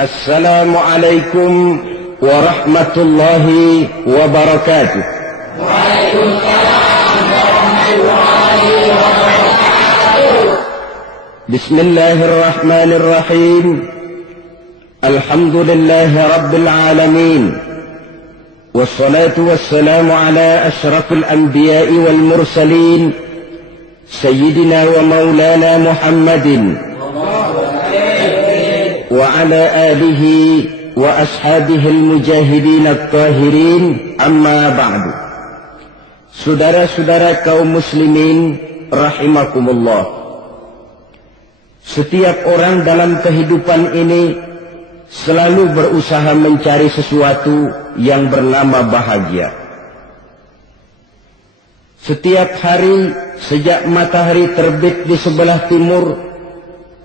Assalamualaikum warahmatullahi wabarakatuh. Waalaikumsalam warahmatullahi wabarakatuh. Bismillahirrahmanirrahim. Alhamdulillahi rabbil alamin. Wassalatu wassalamu ala ashrafil anbiya'i wal mursalin. Sayyidina wa maulana Muhammadin وعلى آله وأصحابه المجاهدين الطاهرين أما بعد. Saudara-saudara kaum muslimin rahimakumullah. Setiap orang dalam kehidupan ini selalu berusaha mencari sesuatu yang bernama bahagia. Setiap hari sejak matahari terbit di sebelah timur,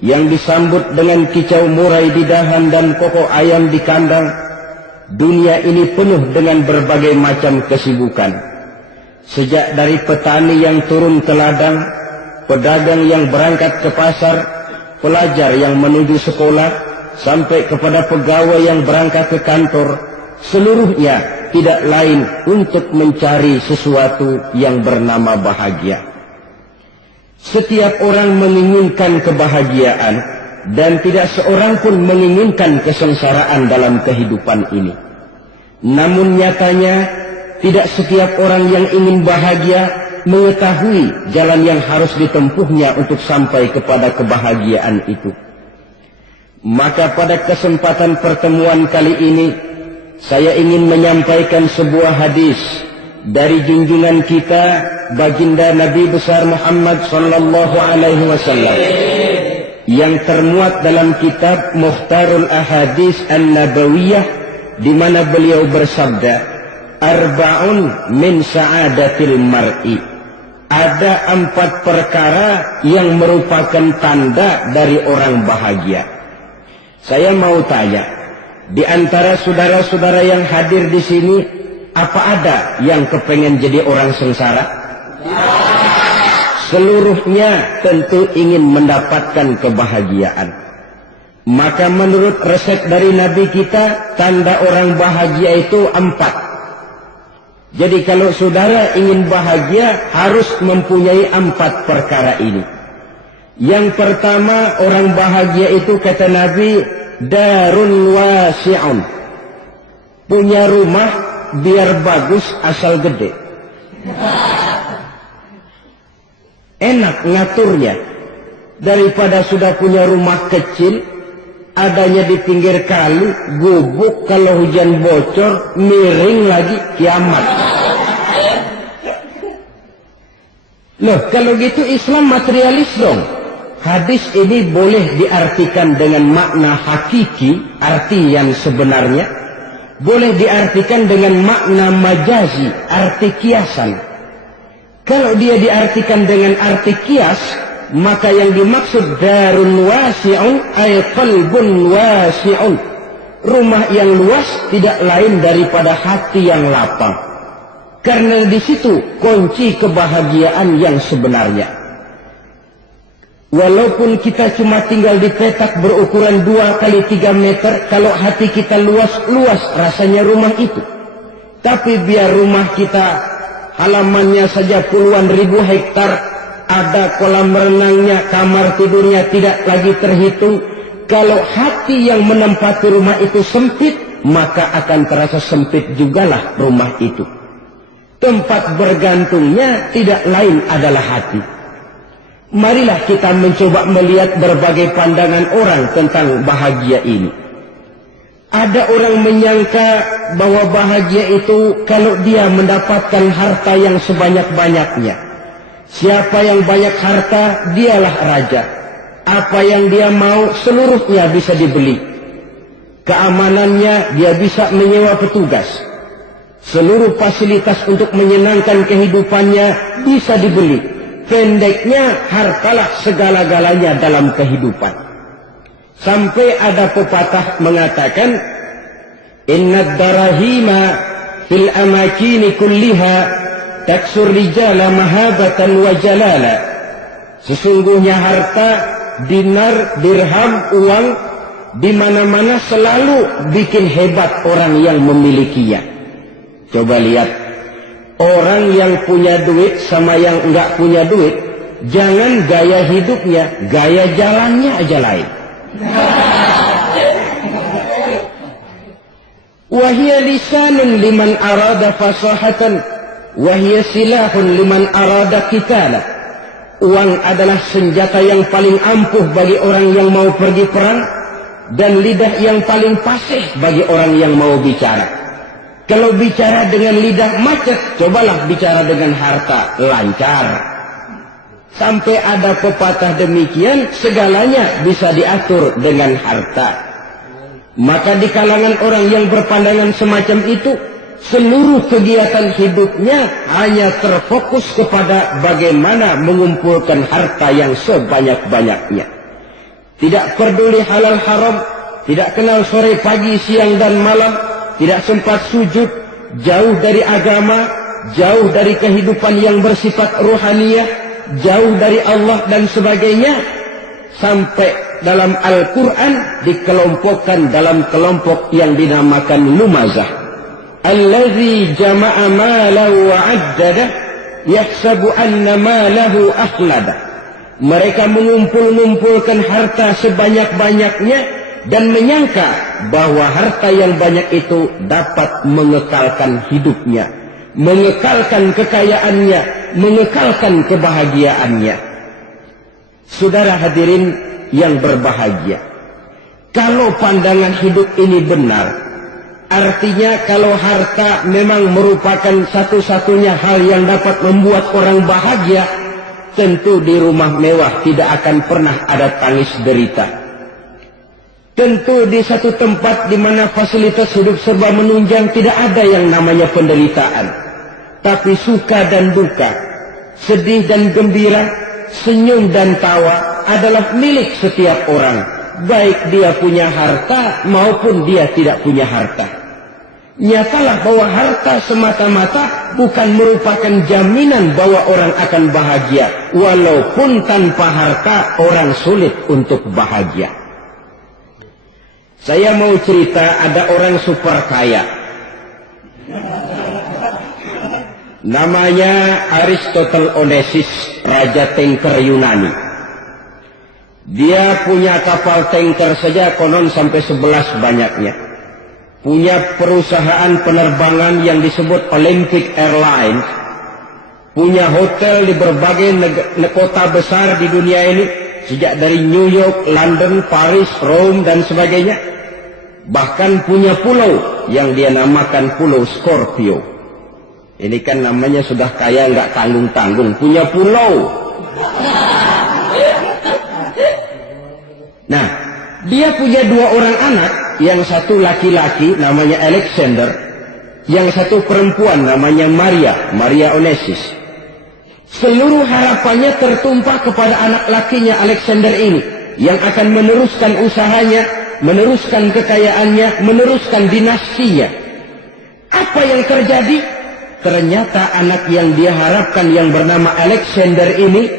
yang disambut dengan kicau murai di dahan dan kokok ayam di kandang, dunia ini penuh dengan berbagai macam kesibukan. Sejak dari petani yang turun ke ladang, pedagang yang berangkat ke pasar, pelajar yang menuju sekolah, sampai kepada pegawai yang berangkat ke kantor, seluruhnya tidak lain untuk mencari sesuatu yang bernama bahagia. Setiap orang menginginkan kebahagiaan dan tidak seorang pun menginginkan kesengsaraan dalam kehidupan ini. Namun nyatanya tidak setiap orang yang ingin bahagia mengetahui jalan yang harus ditempuhnya untuk sampai kepada kebahagiaan itu. Maka pada kesempatan pertemuan kali ini saya ingin menyampaikan sebuah hadis dari junjungan kita baginda Nabi besar Muhammad sallallahu alaihi wasallam yang termuat dalam kitab Mukhtarul Ahadits An-Nabawiyah, di mana beliau bersabda, arba'un min sa'adatil mar'i. Ada 4 perkara yang merupakan tanda dari orang bahagia. Saya mau tanya, di antara saudara-saudara yang hadir di sini, apa ada yang kepengen jadi orang sengsara? Seluruhnya tentu ingin mendapatkan kebahagiaan. Maka menurut resep dari Nabi kita, tanda orang bahagia itu 4. Jadi kalau saudara ingin bahagia, harus mempunyai 4 perkara ini. Yang pertama, orang bahagia itu kata Nabi, darun wasi'un. Punya rumah biar bagus asal gede. Enak ngaturnya daripada sudah punya rumah kecil, adanya di pinggir kali, gubuk, kalau hujan bocor, miring lagi, kiamat. Loh, kalau gitu Islam materialis dong. Hadis ini boleh diartikan dengan makna hakiki, arti yang sebenarnya. Boleh diartikan dengan makna majazi, arti kiasan. Kalau dia diartikan dengan arti kias, maka yang dimaksud darun wasi'un ay qalbun wasi'un. Rumah yang luas tidak lain daripada hati yang lapang. Karena di situ kunci kebahagiaan yang sebenarnya. Walaupun kita cuma tinggal di petak berukuran 2 kali 3 meter, kalau hati kita luas rasanya rumah itu. Tapi biar rumah kita halamannya saja puluhan ribu hektar, ada kolam renangnya, kamar tidurnya tidak lagi terhitung. Kalau hati yang menempati rumah itu sempit, maka akan terasa sempit jugalah rumah itu. Tempat bergantungnya tidak lain adalah hati. Marilah kita mencoba melihat berbagai pandangan orang tentang bahagia ini. Ada orang menyangka bahwa bahagia itu kalau dia mendapatkan harta yang sebanyak-banyaknya. Siapa yang banyak harta, dialah raja. Apa yang dia mau, seluruhnya bisa dibeli. Keamanannya, dia bisa menyewa petugas. Seluruh fasilitas untuk menyenangkan kehidupannya bisa dibeli. Pendeknya, hartalah segala-galanya dalam kehidupan. Sampai ada pepatah mengatakan, innad darahima fil amakini kulliha taksur rijala mahabatan wa jalala. Sesungguhnya harta, dinar, dirham, uang di mana-mana selalu bikin hebat orang yang memilikinya. Coba lihat, orang yang punya duit sama yang enggak punya duit, jangan gaya hidupnya, gaya jalannya aja lain. Wahia lisanun liman arada fasahatan, wahia silahun liman arada qitala. Uang adalah senjata yang paling ampuh bagi orang yang mau pergi perang, dan lidah yang paling fasih bagi orang yang mau bicara. Kalau bicara dengan lidah macet, cobalah bicara dengan harta, lancar. Sampai ada pepatah demikian, segalanya bisa diatur dengan harta. Maka di kalangan orang yang berpandangan semacam itu, seluruh kegiatan hidupnya hanya terfokus kepada bagaimana mengumpulkan harta yang sebanyak-banyaknya. Tidak peduli halal haram, tidak kenal sore pagi siang dan malam, tidak sempat sujud, jauh dari agama, jauh dari kehidupan yang bersifat ruhaniyah, jauh dari Allah dan sebagainya. Sampai dalam Al-Quran dikelompokkan dalam kelompok yang dinamakan lumazah. Allazi jama'a malahu wa 'addadah yahsabu anna malahu akhlada. Mereka mengumpul-ngumpulkan harta sebanyak-banyaknya dan menyangka bahwa harta yang banyak itu dapat mengekalkan hidupnya, mengekalkan kekayaannya, mengekalkan kebahagiaannya. Saudara hadirin yang berbahagia, kalau pandangan hidup ini benar, artinya kalau harta memang merupakan satu-satunya hal yang dapat membuat orang bahagia, tentu di rumah mewah tidak akan pernah ada tangis derita. Tentu di satu tempat di mana fasilitas hidup serba menunjang tidak ada yang namanya penderitaan. Tapi suka dan duka, sedih dan gembira, senyum dan tawa adalah milik setiap orang, baik dia punya harta maupun dia tidak punya harta. Nyatalah bahwa harta semata-mata bukan merupakan jaminan bahwa orang akan bahagia, walaupun tanpa harta orang sulit untuk bahagia. Saya mau cerita, ada orang super kaya, namanya Aristotle Onassis, raja tanker Yunani. Dia punya kapal tanker saja konon sampai 11 banyaknya. Punya perusahaan penerbangan yang disebut Olympic Airlines. Punya hotel di berbagai kota besar di dunia ini, sejak dari New York, London, Paris, Rome dan sebagainya. Bahkan punya pulau yang dia namakan Pulau Scorpio. Ini kan namanya sudah kaya nggak tanggung-tanggung, punya pulau. Nah, dia punya 2 orang anak, yang satu laki-laki namanya Alexander, yang satu perempuan namanya Maria Onassis. Seluruh harapannya tertumpah kepada anak lakinya Alexander ini, yang akan meneruskan usahanya, meneruskan kekayaannya, meneruskan dinastinya. Apa yang terjadi? Ternyata anak yang dia harapkan yang bernama Alexander ini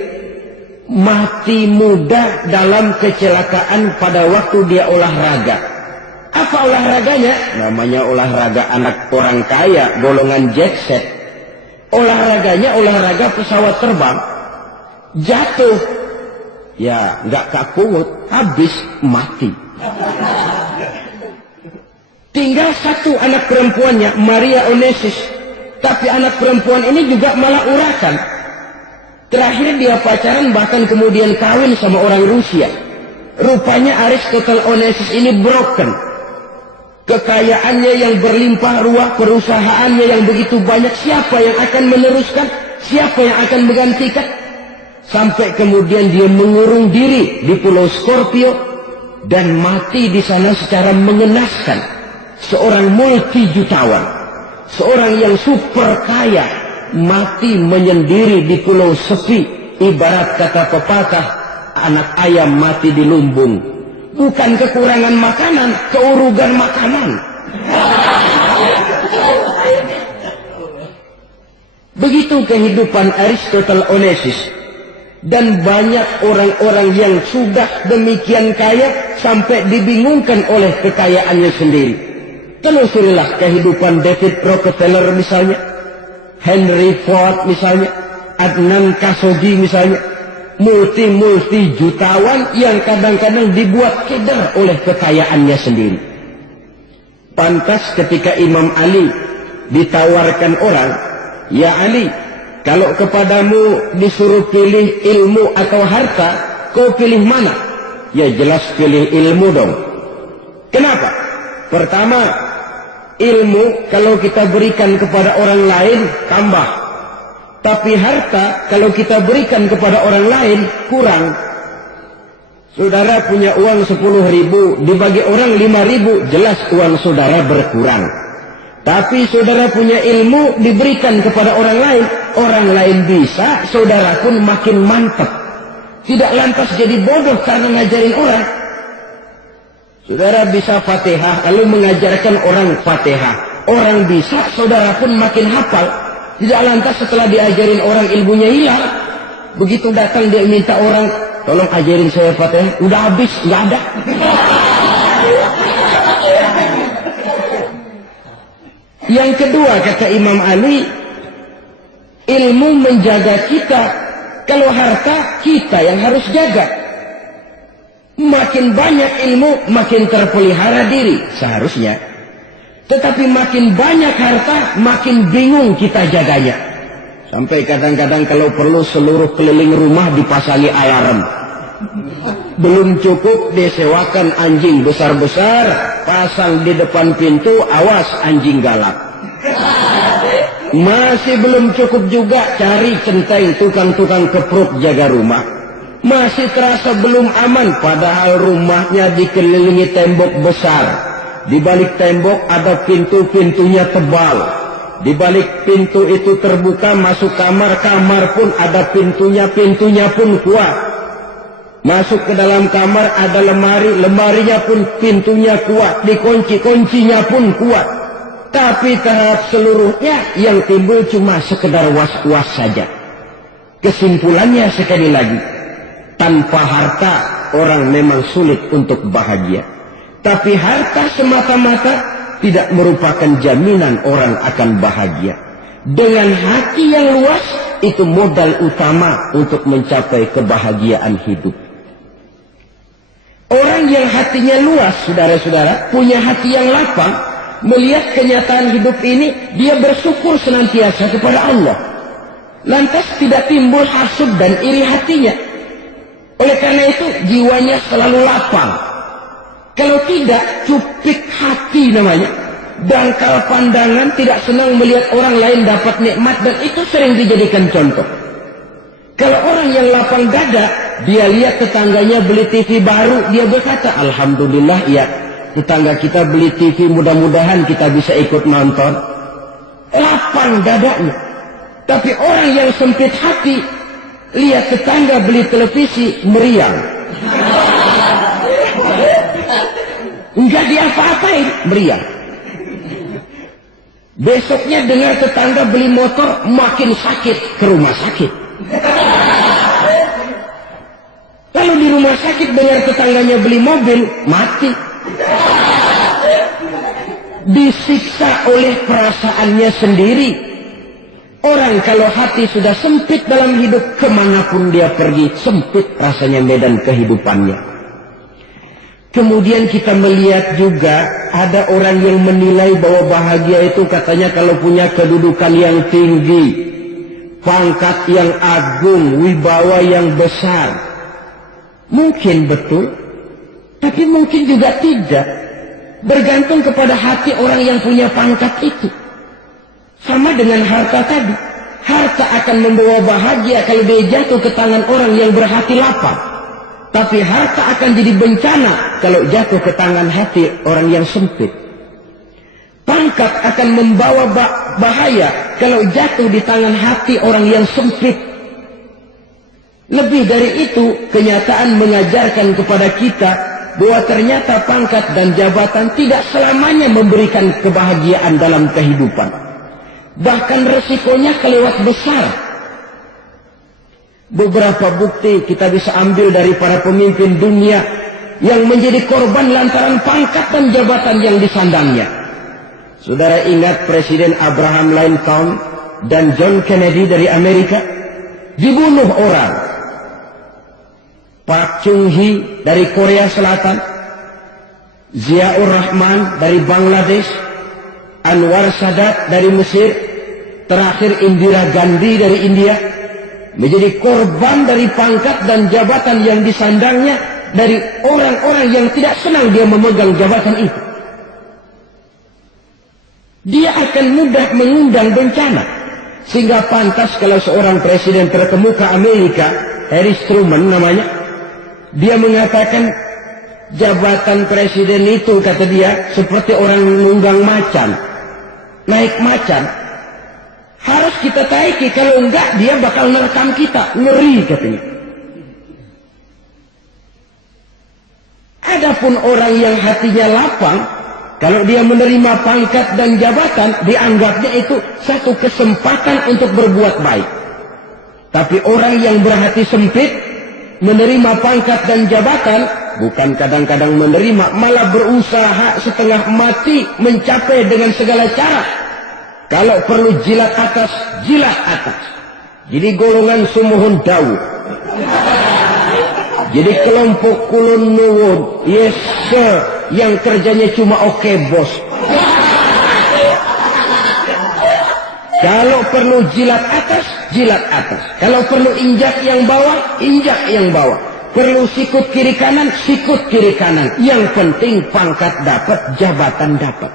mati muda dalam kecelakaan pada waktu dia olahraga. Apa olahraganya? Namanya olahraga anak orang kaya, golongan jet set. Olahraganya olahraga pesawat terbang. Jatuh. Ya, nggak kapungut, habis mati. Tinggal satu anak perempuannya, Maria Onassis. Tapi anak perempuan ini juga malah urakan. Terakhir dia pacaran, bahkan kemudian kawin sama orang Rusia. Rupanya Aristotle Onassis ini broken. Kekayaannya yang berlimpah ruah, perusahaannya yang begitu banyak, siapa yang akan meneruskan? Siapa yang akan menggantikan? Sampai kemudian dia mengurung diri di Pulau Scorpio dan mati di sana secara mengenaskan. Seorang multi-jutawan, seorang yang super kaya, mati menyendiri di pulau sepi. Ibarat kata pepatah, anak ayam mati di lumbung. Bukan kekurangan makanan, keurugan makanan. Begitu kehidupan Aristotle Onassis. Dan banyak orang-orang yang sudah demikian kaya sampai dibingungkan oleh kekayaannya sendiri. Telusurilah kehidupan David Rockefeller misalnya, Henry Ford misalnya, Adnan Khashoggi misalnya, multi jutawan yang kadang-kadang dibuat keder oleh kekayaannya sendiri. Pantas ketika Imam Ali ditawarkan orang, "Ya Ali, kalau kepadamu disuruh pilih ilmu atau harta, kau pilih mana?" Ya jelas pilih ilmu dong. Kenapa? Pertama, ilmu kalau kita berikan kepada orang lain tambah. Tapi harta kalau kita berikan kepada orang lain kurang. Saudara punya uang 10.000, dibagi orang 5.000, jelas uang saudara berkurang. Tapi saudara punya ilmu diberikan kepada orang lain bisa, saudara pun makin mantap. Tidak lantas jadi bodoh karena ngajarin orang. Saudara bisa Fatihah, lalu mengajarkan orang Fatihah. Orang bisa, saudara pun makin hafal. Tidak lantas setelah diajarin orang ilmunya hilang. Begitu datang dia minta orang, "Tolong ajarin saya Fatihah." Udah habis, nggak ada. Yang kedua kata Imam Ali, ilmu menjaga kita. Kalau harta, kita yang harus jaga. Makin banyak ilmu, makin terpelihara diri seharusnya. Tetapi makin banyak harta, makin bingung kita jaganya. Sampai kadang-kadang kalau perlu seluruh keliling rumah dipasangi alarm. Belum cukup disewakan anjing besar-besar, pasang di depan pintu, awas anjing galak. Masih belum cukup juga cari centeng tukang-tukang kepruk jaga rumah. Masih terasa belum aman, padahal rumahnya dikelilingi tembok besar. Di balik tembok ada pintu-pintunya tebal. Di balik pintu itu terbuka masuk kamar, kamar pun ada pintunya, pintunya pun kuat. Masuk ke dalam kamar ada lemari, lemarinya pun pintunya kuat, dikunci, kuncinya pun kuat. Tapi terhadap seluruhnya yang timbul cuma sekedar was-was saja. Kesimpulannya sekali lagi, tanpa harta orang memang sulit untuk bahagia. Tapi harta semata-mata tidak merupakan jaminan orang akan bahagia. Dengan hati yang luas, itu modal utama untuk mencapai kebahagiaan hidup. Orang yang hatinya luas, saudara-saudara, punya hati yang lapang, melihat kenyataan hidup ini, dia bersyukur senantiasa kepada Allah. Lantas tidak timbul hasud dan iri hatinya. Oleh karena itu, jiwanya selalu lapang. Kalau tidak, cupik hati namanya. Dangkal pandangan, tidak senang melihat orang lain dapat nikmat, dan itu sering dijadikan contoh. Kalau orang yang lapang dada, dia lihat tetangganya beli TV baru, dia berkata, "Alhamdulillah ya, tetangga kita beli TV, mudah-mudahan kita bisa ikut nonton." Lapang dadanya. Tapi orang yang sempit hati, lihat tetangga beli televisi, meriang. Enggak diapa-apain, meriang. Besoknya dengar tetangga beli motor, makin sakit, ke rumah sakit. Lalu di rumah sakit dengar tetangganya beli mobil, mati. Disiksa oleh perasaannya sendiri. Orang kalau hati sudah sempit dalam hidup, kemanapun dia pergi, sempit rasanya medan kehidupannya. Kemudian kita melihat juga ada orang yang menilai bahwa bahagia itu katanya kalau punya kedudukan yang tinggi, pangkat yang agung, wibawa yang besar. Mungkin betul, tapi mungkin juga tidak. Bergantung kepada hati orang yang punya pangkat itu. Sama dengan harta tadi. Harta akan membawa bahagia kalau dia jatuh ke tangan orang yang berhati lapang. Tapi harta akan jadi bencana kalau jatuh ke tangan hati orang yang sempit. Pangkat akan membawa bahaya kalau jatuh di tangan hati orang yang sempit. Lebih dari itu, kenyataan mengajarkan kepada kita bahwa ternyata pangkat dan jabatan tidak selamanya memberikan kebahagiaan dalam kehidupan. Bahkan resikonya kelewat besar. Beberapa bukti kita bisa ambil dari para pemimpin dunia yang menjadi korban lantaran pangkat dan jabatan yang disandangnya. Saudara ingat Presiden Abraham Lincoln dan John Kennedy dari Amerika? Dibunuh orang. Park Chung-hee dari Korea Selatan, Ziaur Rahman dari Bangladesh, Anwar Sadat dari Mesir, terakhir Indira Gandhi dari India, menjadi korban dari pangkat dan jabatan yang disandangnya dari orang-orang yang tidak senang dia memegang jabatan itu. Dia akan mudah mengundang bencana. Sehingga pantas kalau seorang presiden terkemuka Amerika, Harry Truman namanya, dia mengatakan jabatan presiden itu, kata dia, seperti orang menunggang macan. Naik macan harus kita taiki, kalau enggak dia bakal merekam kita. Ngeri katanya. Adapun orang yang hatinya lapang, kalau dia menerima pangkat dan jabatan, dianggapnya itu satu kesempatan untuk berbuat baik. Tapi orang yang berhati sempit, menerima pangkat dan jabatan, bukan kadang-kadang menerima, malah berusaha setengah mati mencapai dengan segala cara. Kalau perlu jilat atas, jilat atas. Jadi golongan sumuhun dawu. Jadi kelompok kulon nuwun, yes sir, yang kerjanya cuma oke bos. Kalau perlu jilat atas, jilat atas. Kalau perlu injak yang bawah, injak yang bawah. Perlu sikut kiri kanan, sikut kiri kanan. Yang penting pangkat dapat, jabatan dapat.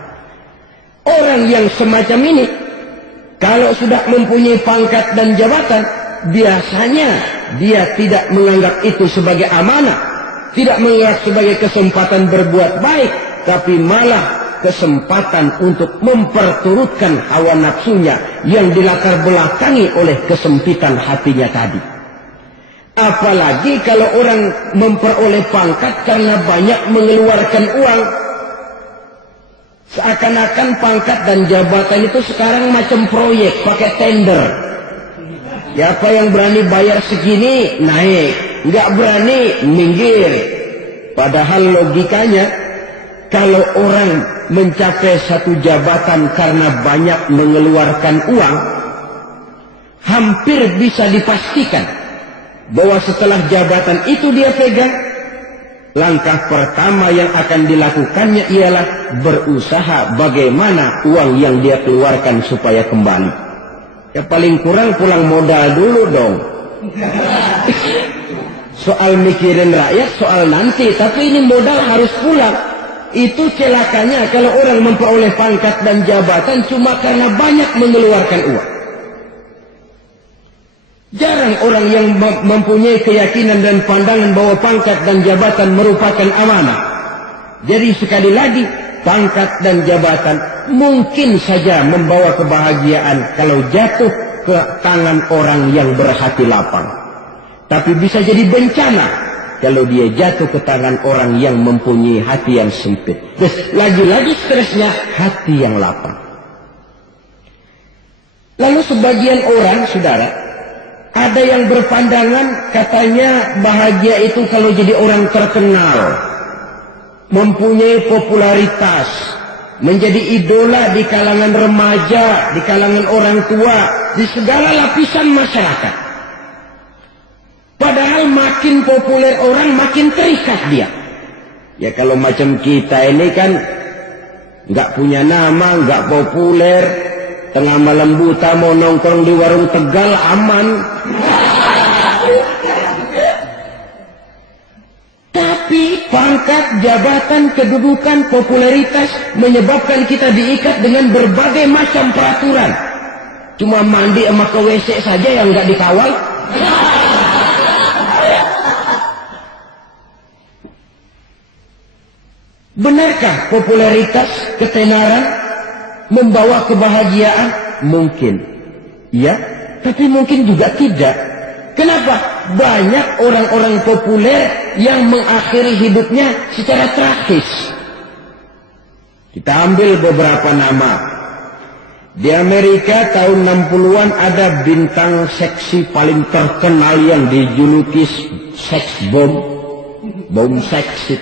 Orang yang semacam ini, kalau sudah mempunyai pangkat dan jabatan, biasanya dia tidak menganggap itu sebagai amanah, tidak menganggap sebagai kesempatan berbuat baik, tapi malah kesempatan untuk memperturutkan hawa nafsunya yang dilatar belakangi oleh kesempitan hatinya tadi. Apalagi kalau orang memperoleh pangkat karena banyak mengeluarkan uang. Seakan-akan pangkat dan jabatan itu sekarang macam proyek, pakai tender. Siapa yang berani bayar segini, naik. Nggak berani, minggir. Padahal logikanya, kalau orang mencapai satu jabatan karena banyak mengeluarkan uang, hampir bisa dipastikan bahwa setelah jabatan itu dia pegang, langkah pertama yang akan dilakukannya ialah berusaha bagaimana uang yang dia keluarkan supaya kembali. Ya paling kurang pulang modal dulu dong. Soal mikirin rakyat, soal nanti, tapi ini modal harus pulang. Itu celakanya kalau orang memperoleh pangkat dan jabatan cuma karena banyak mengeluarkan uang. Jarang orang yang mempunyai keyakinan dan pandangan bahwa pangkat dan jabatan merupakan amanah. Jadi sekali lagi, pangkat dan jabatan mungkin saja membawa kebahagiaan kalau jatuh ke tangan orang yang berhati lapang. Tapi bisa jadi bencana kalau dia jatuh ke tangan orang yang mempunyai hati yang sempit. Terus lagi-lagi stresnya hati yang lapang. Lalu sebagian orang, saudara, ada yang berpandangan katanya bahagia itu kalau jadi orang terkenal, mempunyai popularitas, menjadi idola di kalangan remaja, di kalangan orang tua, di segala lapisan masyarakat. Padahal makin populer orang, makin terikat dia. Ya kalau macam kita ini kan nggak punya nama, nggak populer, tengah malam buta mau nongkrong di warung Tegal aman. Tapi pangkat, jabatan, kedudukan, popularitas menyebabkan kita diikat dengan berbagai macam peraturan. Cuma mandi sama ke WC saja yang nggak dikawal. Benarkah popularitas, ketenaran membawa kebahagiaan? Mungkin. Ya, tapi mungkin juga tidak. Kenapa? Banyak orang-orang populer yang mengakhiri hidupnya secara tragis. Kita ambil beberapa nama. Di Amerika tahun 60-an ada bintang seksi paling terkenal yang dijuluki seks bom. Bom seks.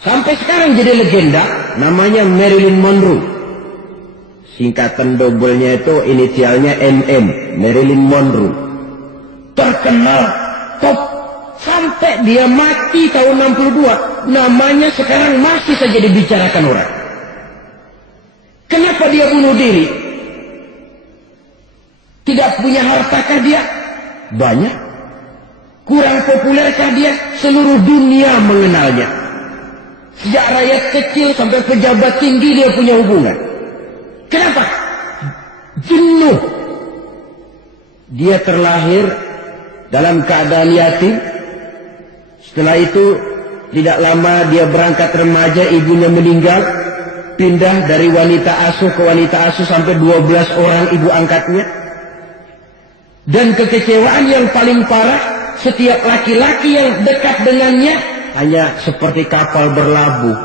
Sampai sekarang jadi legenda, namanya Marilyn Monroe. Singkatan dobelnya itu inisialnya MM, Marilyn Monroe. Terkenal, top, sampai dia mati tahun 62. Namanya sekarang masih saja dibicarakan orang. Kenapa dia bunuh diri? Tidak punya hartakah dia? Banyak. Kurang populerkah dia? Seluruh dunia mengenalnya. Sejak rakyat kecil sampai pejabat tinggi dia punya hubungan. Kenapa? Jenuh. Dia terlahir dalam keadaan yatim. Setelah itu tidak lama dia berangkat remaja, ibunya meninggal. Pindah dari wanita asuh ke wanita asuh sampai 12 orang ibu angkatnya. Dan kekecewaan yang paling parah, setiap laki-laki yang dekat dengannya hanya seperti kapal berlabuh.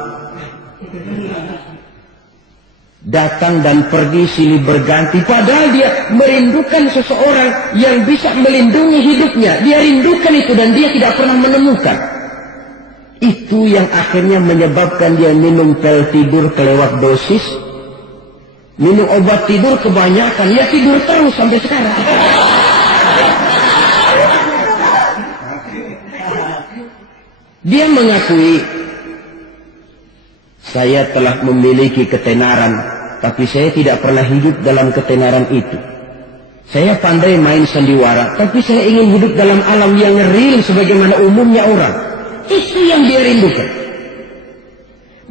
Datang dan pergi silih berganti. Padahal dia merindukan seseorang yang bisa melindungi hidupnya. Dia rindukan itu dan dia tidak pernah menemukan. Itu yang akhirnya menyebabkan dia minum pil tidur kelewat dosis. Minum obat tidur kebanyakan. Ya tidur terus sampai sekarang. Dia mengakui, saya telah memiliki ketenaran, tapi saya tidak pernah hidup dalam ketenaran itu. Saya pandai main sandiwara, tapi saya ingin hidup dalam alam yang real sebagaimana umumnya orang. Itu yang dia rindukan.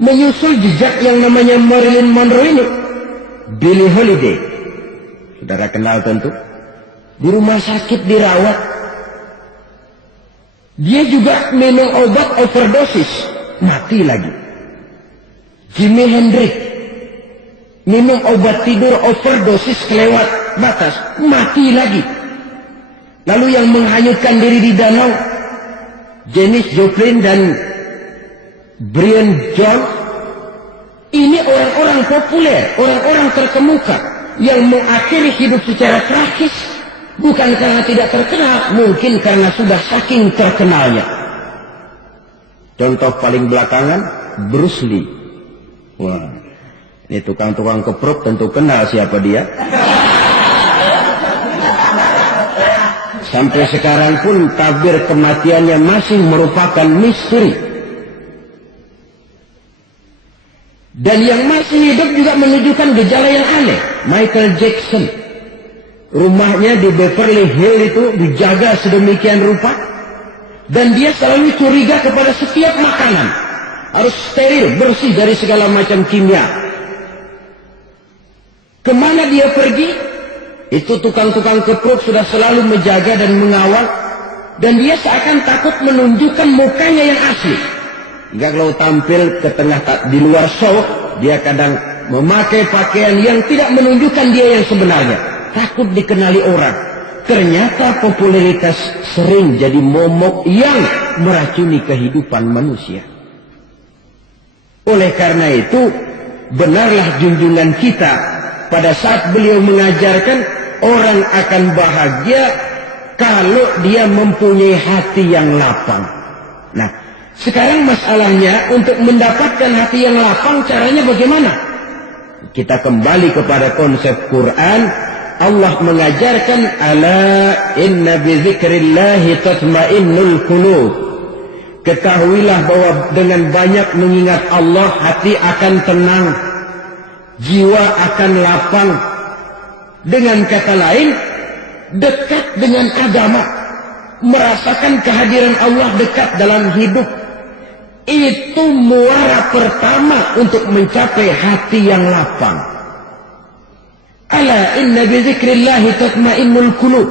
Menyusul jejak yang namanya Marilyn Monroe ini, Billie Holiday, saudara kenal tentu, di rumah sakit dirawat. Dia juga minum obat overdosis, mati lagi. Jimi Hendrix minum obat tidur overdosis kelewat batas, mati lagi. Lalu yang menghanyutkan diri di danau, Janis Joplin dan Brian Jones. Ini orang-orang populer, orang-orang terkemuka yang mengakhiri hidup secara tragis. Bukan karena tidak terkenal, mungkin karena sudah saking terkenalnya. Contoh paling belakangan, Bruce Lee. Wah, ini tukang-tukang keprok tentu kenal siapa dia. Sampai sekarang pun tabir kematiannya masih merupakan misteri. Dan yang masih hidup juga menunjukkan gejala yang aneh. Michael Jackson. Rumahnya di Beverly Hills itu dijaga sedemikian rupa. Dan dia selalu curiga kepada setiap makanan. Harus steril, bersih dari segala macam kimia. Kemana dia pergi? Itu tukang-tukang keprok sudah selalu menjaga dan mengawal. Dan dia seakan takut menunjukkan mukanya yang asli. Hingga kalau tampil ke tengah di luar show, dia kadang memakai pakaian yang tidak menunjukkan dia yang sebenarnya. Takut dikenali orang. Ternyata popularitas sering jadi momok yang meracuni kehidupan manusia. Oleh karena itu, benarlah junjungan kita pada saat beliau mengajarkan orang akan bahagia kalau dia mempunyai hati yang lapang. Nah, sekarang masalahnya untuk mendapatkan hati yang lapang caranya bagaimana? Kita kembali kepada konsep Quran. Allah mengajarkan ala inna bi dzikrillahi tatmainnul qulub. Ketahuilah bahwa dengan banyak mengingat Allah hati akan tenang, jiwa akan lapang. Dengan kata lain, dekat dengan agama, merasakan kehadiran Allah dekat dalam hidup. Itu muara pertama untuk mencapai hati yang lapang. Ala inna bi dzikrillahi tatmainnul qulub.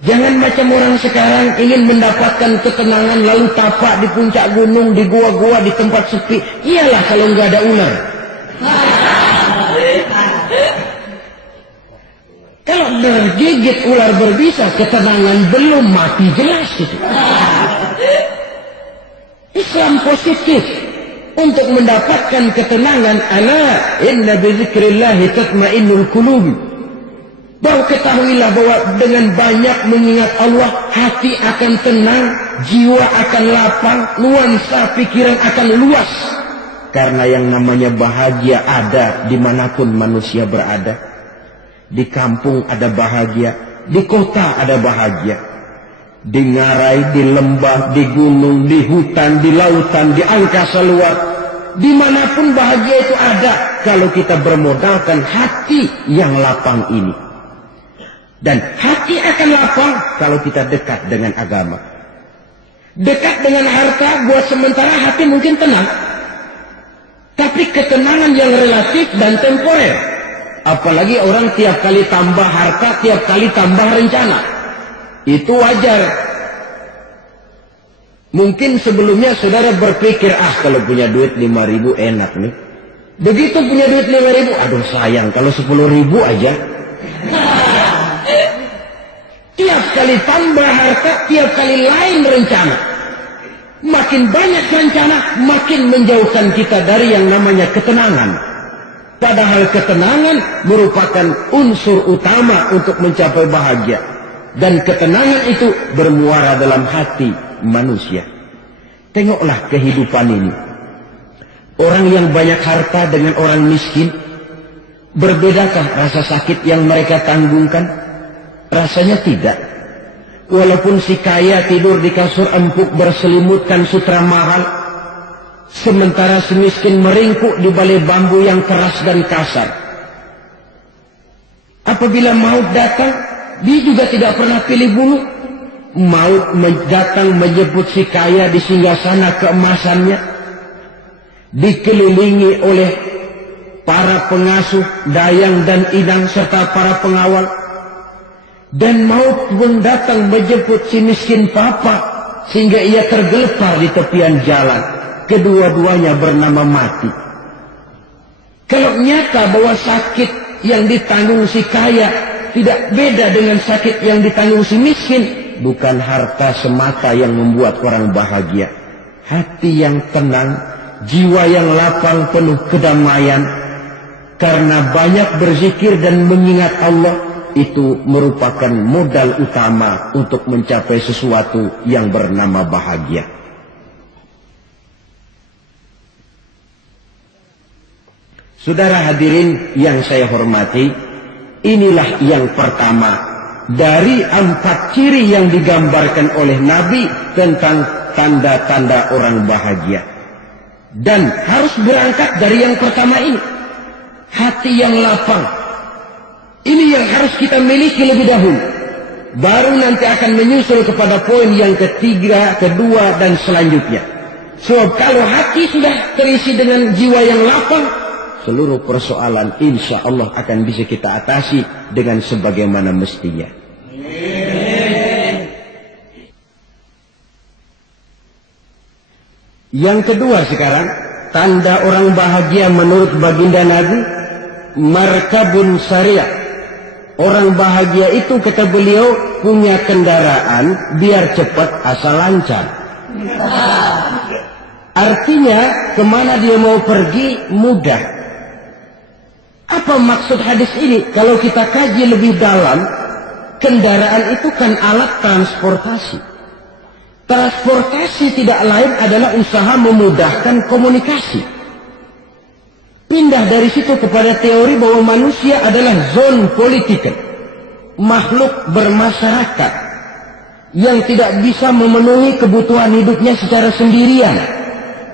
Jangan macam orang sekarang ingin mendapatkan ketenangan lalu tapak di puncak gunung, di gua-gua, di tempat sepi. Iyalah kalau nggak ada ular. Kalau tergigit ular berbisa, ketenangan belum, mati jelas itu. Islam positif. untuk mendapatkan ketenangan. Ala inna bizikrillahi tatma'innul qulub. Bahwa ketahuilah bahwa dengan banyak mengingat Allah, hati akan tenang, jiwa akan lapang, nuansa pikiran akan luas. Karena yang namanya bahagia ada dimanapun manusia berada. Di kampung ada bahagia, di kota ada bahagia. Di ngarai, di lembah, di gunung, di hutan, di lautan, di angkasa luar. Dimanapun bahagia itu ada kalau kita bermodalkan hati yang lapang ini. Dan hati akan lapang kalau kita dekat dengan agama. Dekat dengan harta buat sementara hati mungkin tenang. Tapi ketenangan yang relatif dan temporer. Apalagi orang tiap kali tambah harta, tiap kali tambah rencana. Itu wajar. Mungkin sebelumnya saudara berpikir, kalau punya duit 5.000 enak nih. Begitu punya duit 5.000, aduh sayang kalau 10.000 aja. Tiap kali tambah harta, tiap kali lain rencana. Makin banyak rencana, makin menjauhkan kita dari yang namanya ketenangan. Padahal ketenangan merupakan unsur utama untuk mencapai bahagia. Dan ketenangan itu bermuara dalam hati manusia. Tengoklah kehidupan ini. Orang yang banyak harta dengan orang miskin, berbedakah rasa sakit yang mereka tanggungkan? Rasanya tidak. Walaupun si kaya tidur di kasur empuk berselimutkan sutra mahal, sementara si miskin meringkuk di balai bambu yang keras dan kasar. Apabila maut datang, dia juga tidak pernah pilih bulu. Maut datang menyebut si kaya di singgasana keemasannya, dikelilingi oleh para pengasuh, dayang dan inang serta para pengawal. Dan maut pun datang menjemput si miskin papa, sehingga ia tergelepar di tepian jalan. Kedua-duanya bernama mati. Kalau nyata bahwa sakit yang ditanggung si kaya tidak beda dengan sakit yang ditanggung si miskin, bukan harta semata yang membuat orang bahagia. Hati yang tenang, jiwa yang lapang penuh kedamaian, karena banyak berzikir dan mengingat Allah, itu merupakan modal utama untuk mencapai sesuatu yang bernama bahagia. Saudara hadirin yang saya hormati, inilah yang pertama dari 4 ciri yang digambarkan oleh Nabi tentang tanda-tanda orang bahagia. Dan harus berangkat dari yang pertama ini, hati yang lapang. Ini yang harus kita miliki lebih dahulu. Baru nanti akan menyusul kepada poin yang ketiga, kedua, dan selanjutnya. Sebab kalau hati sudah terisi dengan jiwa yang lapang, seluruh persoalan insya Allah akan bisa kita atasi dengan sebagaimana mestinya. Yang kedua sekarang, tanda orang bahagia menurut baginda Nabi, markabun syariah. Orang bahagia itu, kata beliau, punya kendaraan biar cepat asal lancar. Artinya kemana dia mau pergi mudah. Apa maksud hadis ini? Kalau kita kaji lebih dalam, kendaraan itu kan alat transportasi. Transportasi tidak lain adalah usaha memudahkan komunikasi. Pindah dari situ kepada teori bahwa manusia adalah zon politik, makhluk bermasyarakat yang tidak bisa memenuhi kebutuhan hidupnya secara sendirian.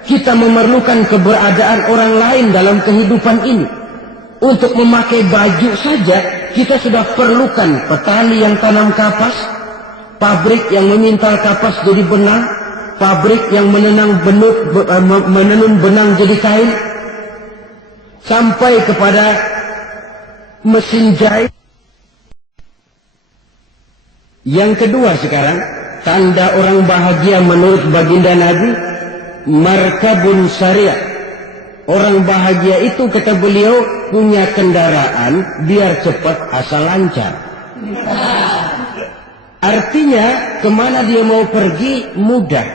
Kita memerlukan keberadaan orang lain dalam kehidupan ini. Untuk memakai baju saja kita sudah perlukan petani yang tanam kapas, pabrik yang memintal kapas jadi benang, pabrik yang menenun benang jadi kain, sampai kepada mesin jahit. Yang kedua sekarang, tanda orang bahagia menurut baginda Nabi, markabun syariah. Orang bahagia itu, kata beliau, punya kendaraan biar cepat asal lancar. Artinya kemana dia mau pergi mudah.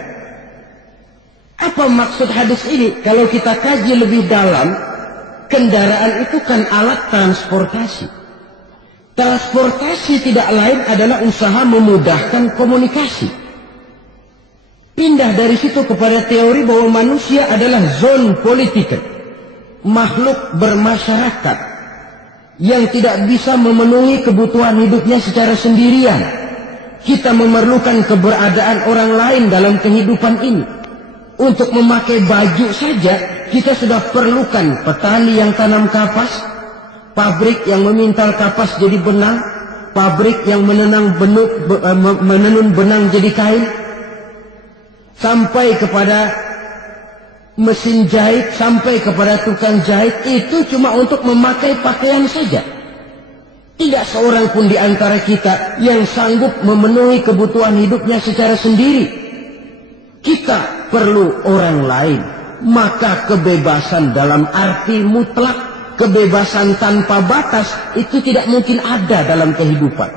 Apa Apa maksud hadis ini? Kalau kita kaji lebih dalam, kendaraan itu kan alat transportasi. Transportasi tidak lain adalah usaha memudahkan komunikasi. Pindah dari situ kepada teori bahwa manusia adalah zon politik, makhluk bermasyarakat yang tidak bisa memenuhi kebutuhan hidupnya secara sendirian. Kita memerlukan keberadaan orang lain dalam kehidupan ini. Untuk memakai baju saja kita sudah perlukan petani yang tanam kapas, pabrik yang memintal kapas jadi benang, pabrik yang menenun benang jadi kain, sampai kepada mesin jahit, sampai kepada tukang jahit. Itu cuma untuk memakai pakaian saja. Tidak seorang pun di antara kita yang sanggup memenuhi kebutuhan hidupnya secara sendiri. Kita perlu orang lain. Maka kebebasan dalam arti mutlak, kebebasan tanpa batas, itu tidak mungkin ada dalam kehidupan.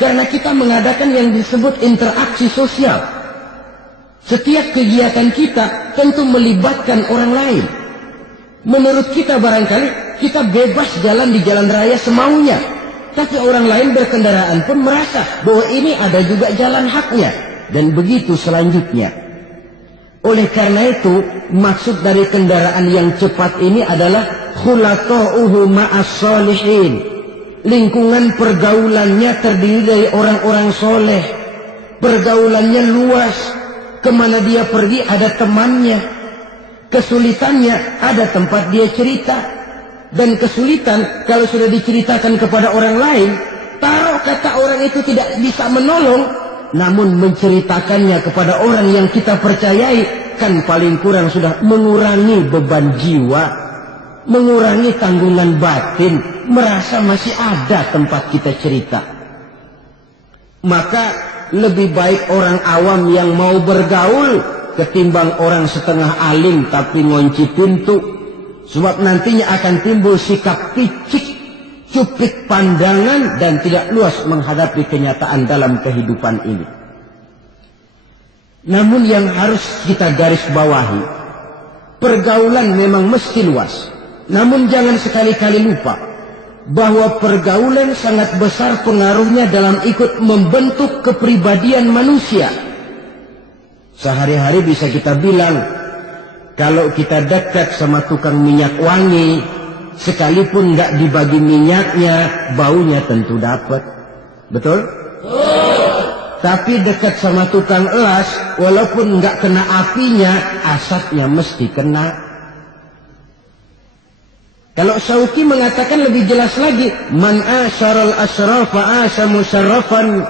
Karena kita mengadakan yang disebut interaksi sosial. Setiap kegiatan kita tentu melibatkan orang lain. Menurut kita barangkali kita bebas jalan di jalan raya semaunya, tapi orang lain berkendaraan pun merasa bahwa ini ada juga jalan haknya. Dan begitu selanjutnya. Oleh karena itu, maksud dari kendaraan yang cepat ini adalah khulaqa'uhu ma'as solihin. Lingkungan pergaulannya terdiri dari orang-orang soleh. Pergaulannya luas. Kemana dia pergi ada temannya. Kesulitannya ada tempat dia cerita. Dan kesulitan kalau sudah diceritakan kepada orang lain, taruh kata orang itu tidak bisa menolong, namun menceritakannya kepada orang yang kita percayai, kan paling kurang sudah mengurangi beban jiwa, mengurangi tanggungan batin, merasa masih ada tempat kita cerita. Maka lebih baik orang awam yang mau bergaul ketimbang orang setengah alim tapi ngunci pintu. Sebab nantinya akan timbul sikap picik, cuplik pandangan, dan tidak luas menghadapi kenyataan dalam kehidupan ini. Namun yang harus kita garis bawahi, pergaulan memang mesti luas. Namun jangan sekali-kali lupa bahwa pergaulan sangat besar pengaruhnya dalam ikut membentuk kepribadian manusia. Sehari-hari bisa kita bilang, kalau kita dekat sama tukang minyak wangi, sekalipun nggak dibagi minyaknya, baunya tentu dapat. Betul? Tapi dekat sama tukang elas, walaupun nggak kena apinya, asapnya mesti kena. Kalau Syauqi mengatakan lebih jelas lagi, man asyaral asrafa asya musarrafan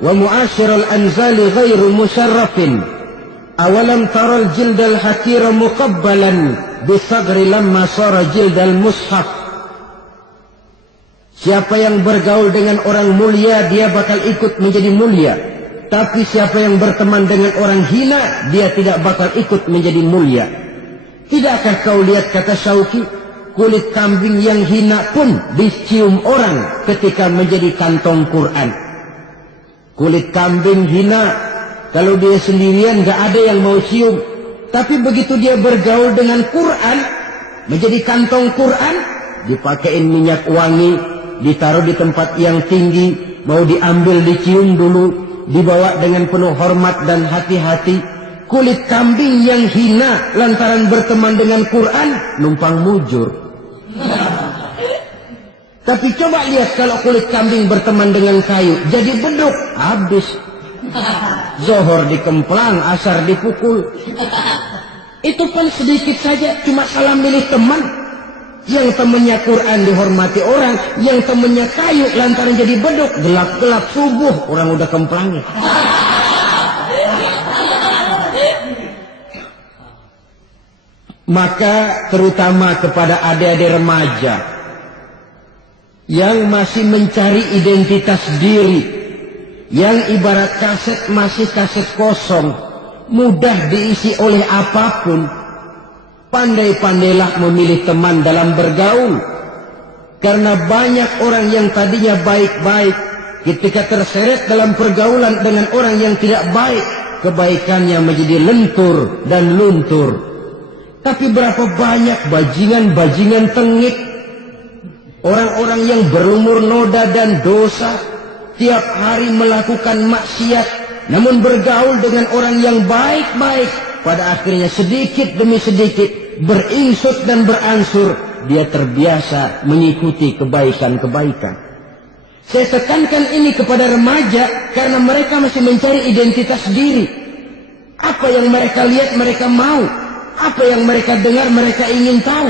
wa muasyiral anzali ghairu musarrafin. Awalam taral jildal hakira muqabbalan bisagri lamma sara jildal mushaf. Siapa yang bergaul dengan orang mulia, dia bakal ikut menjadi mulia. Tapi siapa yang berteman dengan orang hina, dia tidak bakal ikut menjadi mulia. Tidakkah kau lihat, kata Syauqi, kulit kambing yang hina pun dicium orang ketika menjadi kantong Quran. Kulit kambing hina, kalau dia sendirian gak ada yang mau cium. Tapi begitu dia bergaul dengan Quran, menjadi kantong Quran, dipakein minyak wangi, ditaruh di tempat yang tinggi, mau diambil dicium dulu, dibawa dengan penuh hormat dan hati-hati. Kulit kambing yang hina lantaran berteman dengan Quran, numpang mujur. Tapi coba lihat kalau kulit kambing berteman dengan kayu, jadi beduk, habis. Zohor dikemplang, asar dipukul. Itu pun sedikit saja, cuma salah milih teman. Yang temannya Quran dihormati orang, yang temannya kayu lantaran jadi beduk, gelap-gelap subuh orang udah kemplangnya. Maka terutama kepada adik-adik remaja yang masih mencari identitas diri, yang ibarat kaset masih kaset kosong, mudah diisi oleh apapun, pandai-pandailah memilih teman dalam bergaul. Karena banyak orang yang tadinya baik-baik, ketika terseret dalam pergaulan dengan orang yang tidak baik, kebaikannya menjadi lentur dan luntur. Tapi berapa banyak bajingan-bajingan tengik, orang-orang yang berumur noda dan dosa, tiap hari melakukan maksiat, namun bergaul dengan orang yang baik-baik. Pada akhirnya sedikit demi sedikit beringsut dan beransur, dia terbiasa mengikuti kebaikan-kebaikan. Saya tekankan ini kepada remaja karena mereka masih mencari identitas diri. Apa yang mereka lihat mereka mau, apa yang mereka dengar mereka ingin tahu.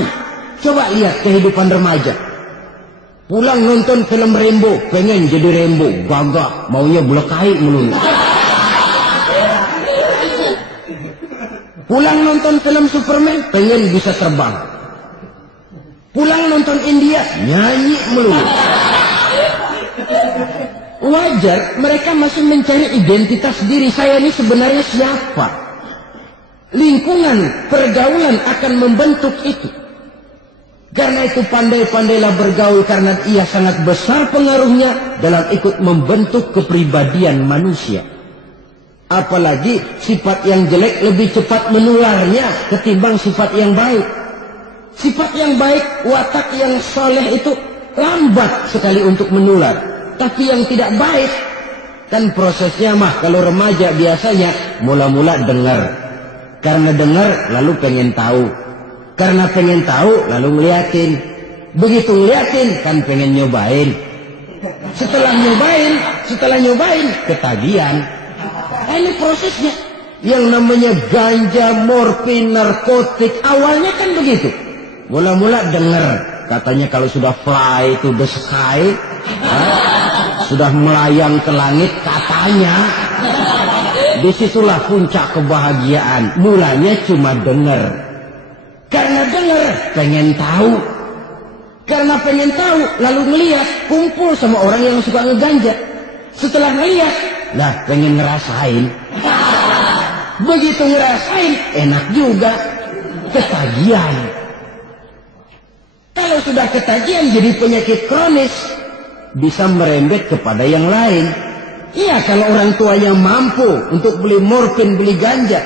Coba lihat kehidupan remaja. Pulang nonton film Rambo, pengen jadi Rambo, gagah, maunya belekai melulu. Pulang nonton film Superman, pengen bisa terbang. Pulang nonton India, nyanyi melulu. Wajar, mereka masih mencari identitas diri. Saya ini sebenarnya siapa? Lingkungan, pergaulan akan membentuk itu. Karena itu pandai-pandailah bergaul, karena ia sangat besar pengaruhnya dalam ikut membentuk kepribadian manusia. Apalagi sifat yang jelek lebih cepat menularnya ketimbang sifat yang baik. Sifat yang baik, watak yang soleh itu lambat sekali untuk menular. Tapi yang tidak baik, kan prosesnya mah kalau remaja biasanya mula-mula dengar. Karena dengar lalu pengen tahu. Karena pengen tahu lalu ngeliatin. Begitu ngeliatin kan pengen nyobain. Setelah nyobain ketagihan. Nah, ini prosesnya. Yang namanya ganja, morfin, narkotik awalnya kan begitu. Mula-mula dengar. Katanya kalau sudah fly to the sky, sudah melayang ke langit katanya, disitulah puncak kebahagiaan. Mulanya cuma dengar. Karena dengar pengen tahu. Karena pengen tahu lalu ngeliat, kumpul sama orang yang suka ngeganja. Setelah ngeliat, lah pengen ngerasain. Begitu ngerasain enak juga, ketagihan. Kalau sudah ketagihan jadi penyakit kronis, bisa merembet kepada yang lain. Iya, kalau orang tuanya mampu untuk beli morfin, beli ganja.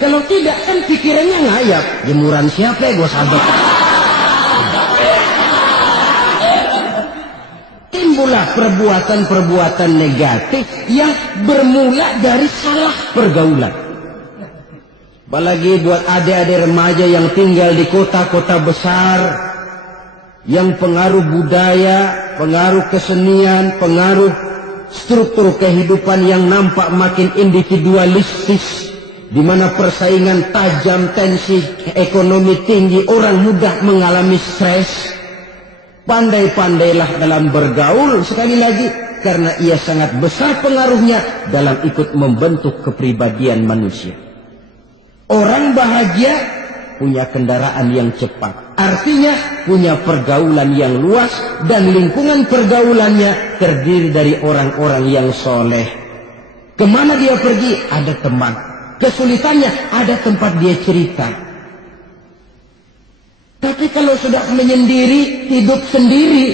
Kalau tidak kan pikirannya ngayap. Jemuran siapa ya gue sabet. Timbullah perbuatan-perbuatan negatif yang bermula dari salah pergaulan. Apalagi buat adik-adik remaja yang tinggal di kota-kota besar, yang pengaruh budaya, pengaruh kesenian, pengaruh struktur kehidupan yang nampak makin individualistis, di mana persaingan tajam, tensi ekonomi tinggi, orang mudah mengalami stres. Pandai-pandailah dalam bergaul, sekali lagi, karena ia sangat besar pengaruhnya dalam ikut membentuk kepribadian manusia. Orang bahagia punya kendaraan yang cepat. Artinya punya pergaulan yang luas dan lingkungan pergaulannya terdiri dari orang-orang yang soleh. Kemana dia pergi ada teman. Kesulitannya ada tempat dia cerita. Tapi kalau sudah menyendiri, hidup sendiri,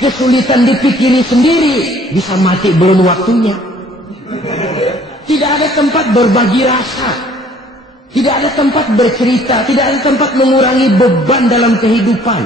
kesulitan dipikiri sendiri, bisa mati belum waktunya. Tidak ada tempat berbagi rasa. Tidak ada tempat bercerita, tidak ada tempat mengurangi beban dalam kehidupan.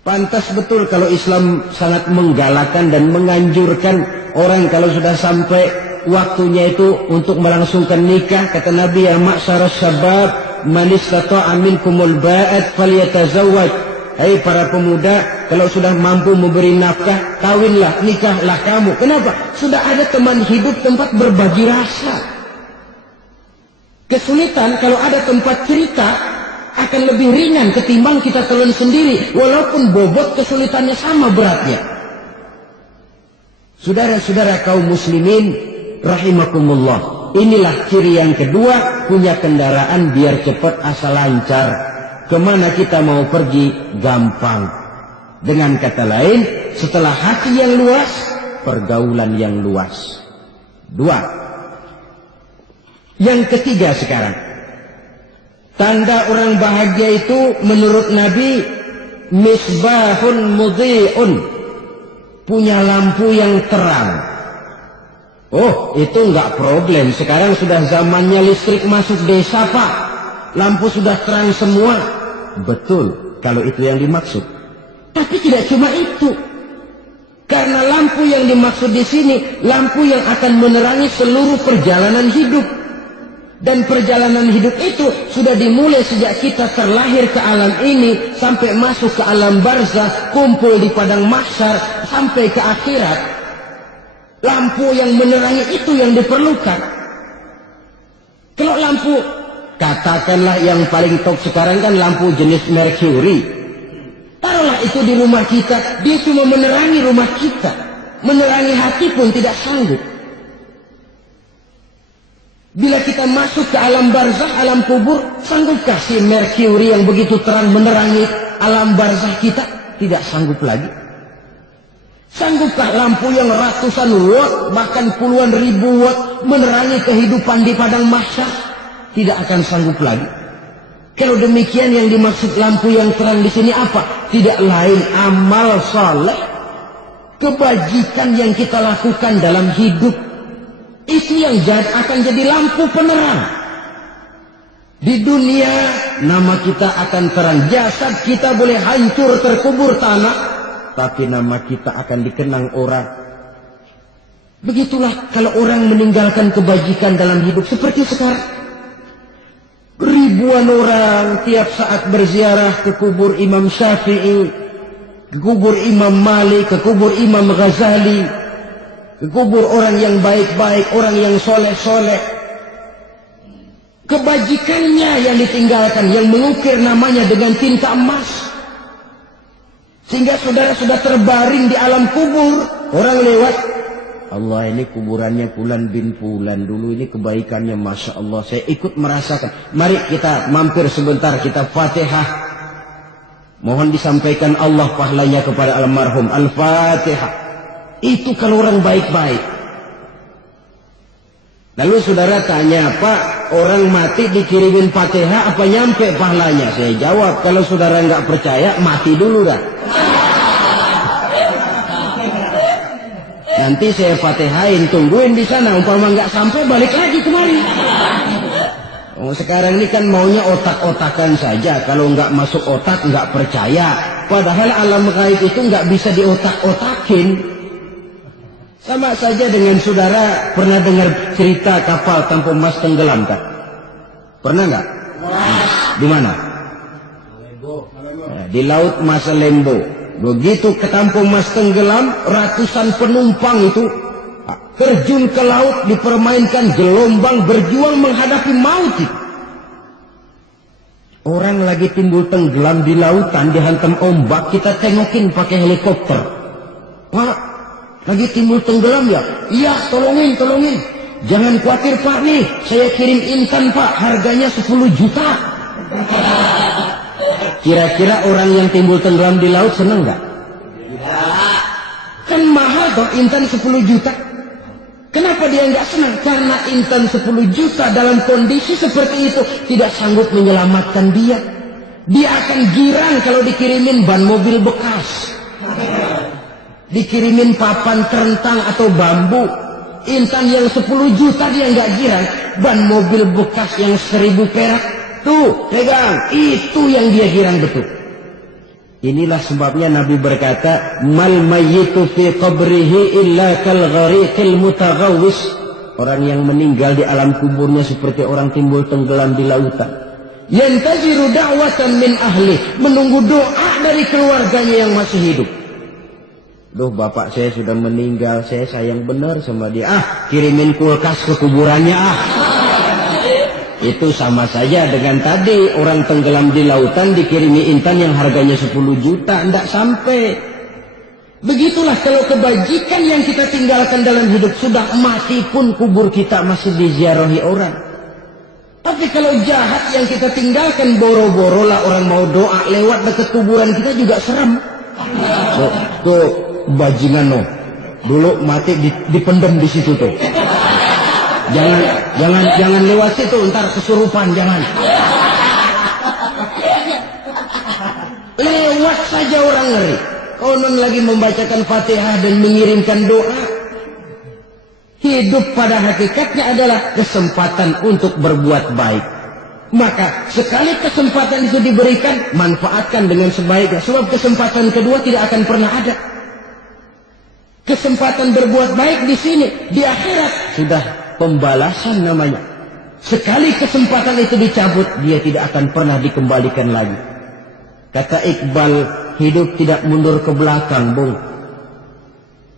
Pantas betul kalau Islam sangat menggalakkan dan menganjurkan orang kalau sudah sampai waktunya itu untuk melangsungkan nikah. Kata Nabi, ya ma'syaras syabab, man istata'a minkumul ba'at falyatazawwaj. Hai para pemuda, kalau sudah mampu memberi nafkah, kawinlah, nikahlah kamu. Kenapa? Sudah ada teman hidup, tempat berbagi rasa. Kesulitan kalau ada tempat cerita akan lebih ringan ketimbang kita telan sendiri, walaupun bobot kesulitannya sama beratnya. Saudara-saudara kaum muslimin rahimakumullah, inilah ciri yang kedua, punya kendaraan biar cepat asal lancar. Kemana kita mau pergi gampang. Dengan kata lain, setelah hati yang luas, pergaulan yang luas. Dua. Yang ketiga sekarang, tanda orang bahagia itu menurut Nabi, misbahun mudhi'un, punya lampu yang terang. Oh, itu nggak problem. Sekarang sudah zamannya listrik masuk desa, Pak. Lampu sudah terang semua. Betul, kalau itu yang dimaksud. Tapi tidak cuma itu. Karena lampu yang dimaksud di sini, lampu yang akan menerangi seluruh perjalanan hidup. Dan perjalanan hidup itu sudah dimulai sejak kita terlahir ke alam ini, sampai masuk ke alam barzakh, kumpul di padang mahsyar, sampai ke akhirat. Lampu yang menerangi itu yang diperlukan. Kalau lampu, katakanlah yang paling top sekarang kan lampu jenis Mercury. Taruhlah itu di rumah kita, dia cuma menerangi rumah kita. Menerangi hati pun tidak sanggup. Bila kita masuk ke alam barzakh, alam kubur, sanggupkah si Mercury yang begitu terang menerangi alam barzakh kita? Tidak sanggup lagi. Sanggupkah lampu yang ratusan watt, bahkan puluhan ribu watt menerangi kehidupan di padang mahsyar? Tidak akan sanggup lagi. Kalau demikian yang dimaksud lampu yang terang di sini apa? Tidak lain amal saleh, kebajikan yang kita lakukan dalam hidup. Itu yang akan jadi lampu penerang. Di dunia nama kita akan terang, jasad kita boleh hancur terkubur tanah, tapi nama kita akan dikenang orang. Begitulah kalau orang meninggalkan kebajikan dalam hidup seperti sekarang. Ribuan orang tiap saat berziarah ke kubur Imam Syafi'i, ke kubur Imam Malik, ke kubur Imam Ghazali, ke kubur orang yang baik-baik, orang yang soleh-soleh. Kebajikannya yang ditinggalkan, yang mengukir namanya dengan tinta emas. Sehingga saudara sudah terbaring di alam kubur. Orang lewat, Allah ini kuburannya Fulan bin Fulan. Dulu ini kebaikannya Masya Allah. Saya ikut merasakan. Mari kita mampir sebentar, kita Fatihah. Mohon disampaikan Allah pahalanya kepada almarhum. Al-Fatihah. Itu kalau orang baik-baik. Lalu saudara tanya, Pak, orang mati dikirimin Fatihah apa nyampe pahalanya? Saya jawab, kalau saudara nggak percaya, mati dulu dah. Nanti saya Fatihain, tungguin di sana. Umpama nggak sampai, balik lagi kemari. Oh, sekarang ini kan maunya otak-otakan saja. Kalau nggak masuk otak, nggak percaya. Padahal alam gaib itu nggak bisa diotak-otakin. Sama saja dengan saudara pernah dengar cerita kapal tanpa emas tenggelam kan? Pernah nggak? Di mana? Di laut Masalembo. Begitu ketampung emas tenggelam, ratusan penumpang itu terjun ke laut, dipermainkan gelombang, berjuang menghadapi maut. Orang lagi timbul tenggelam di lautan, dihantam ombak, kita tengokin pakai helikopter. Pak, lagi timbul tenggelam ya? Iya, tolongin. Jangan khawatir Pak nih, saya kirim intan Pak, harganya 10 juta. Kira-kira orang yang timbul tenggelam di laut seneng nggak? Kan mahal toh intan 10 juta. Kenapa dia nggak senang? Karena intan 10 juta dalam kondisi seperti itu tidak sanggup menyelamatkan dia. Dia akan girang kalau dikirimin ban mobil bekas, dikirimin papan terentang atau bambu. Intan yang 10 juta dia nggak girang. Ban mobil bekas yang 1000 perak, tuh pegang, itu yang dia girang betul. Inilah sebabnya Nabi berkata, mal mayyitu fi qabrihi illa kal ghariqil mutaghawwis. Orang yang meninggal di alam kuburnya seperti orang timbul tenggelam di lautan. Yantaziru da'watan min ahli, menunggu doa dari keluarganya yang masih hidup. Duh, bapak saya sudah meninggal, saya sayang benar sama dia. Kirimin kulkas ke kuburannya Itu sama saja dengan tadi orang tenggelam di lautan dikirimi intan yang harganya 10 juta, tidak sampai. Begitulah kalau kebajikan yang kita tinggalkan dalam hidup, sudah mati pun kubur kita masih diziarahi orang. Tapi kalau jahat yang kita tinggalkan, boro-boro lah orang mau doa lewat dekat kuburan kita juga serem. Tuh bajingan no, dulu mati dipendam di situ tuh. Jangan lewat situ, ntar kesurupan, jangan. Lewat saja orang ngeri. Konon lagi membacakan Fatihah dan mengirimkan doa. Hidup pada hakikatnya adalah kesempatan untuk berbuat baik. Maka sekali kesempatan itu diberikan, manfaatkan dengan sebaiknya. Sebab kesempatan kedua tidak akan pernah ada. Kesempatan berbuat baik di sini, di akhirat sudah pembalasan namanya. Sekali kesempatan itu dicabut, dia tidak akan pernah dikembalikan lagi. Kata Iqbal, hidup tidak mundur ke belakang, Bung.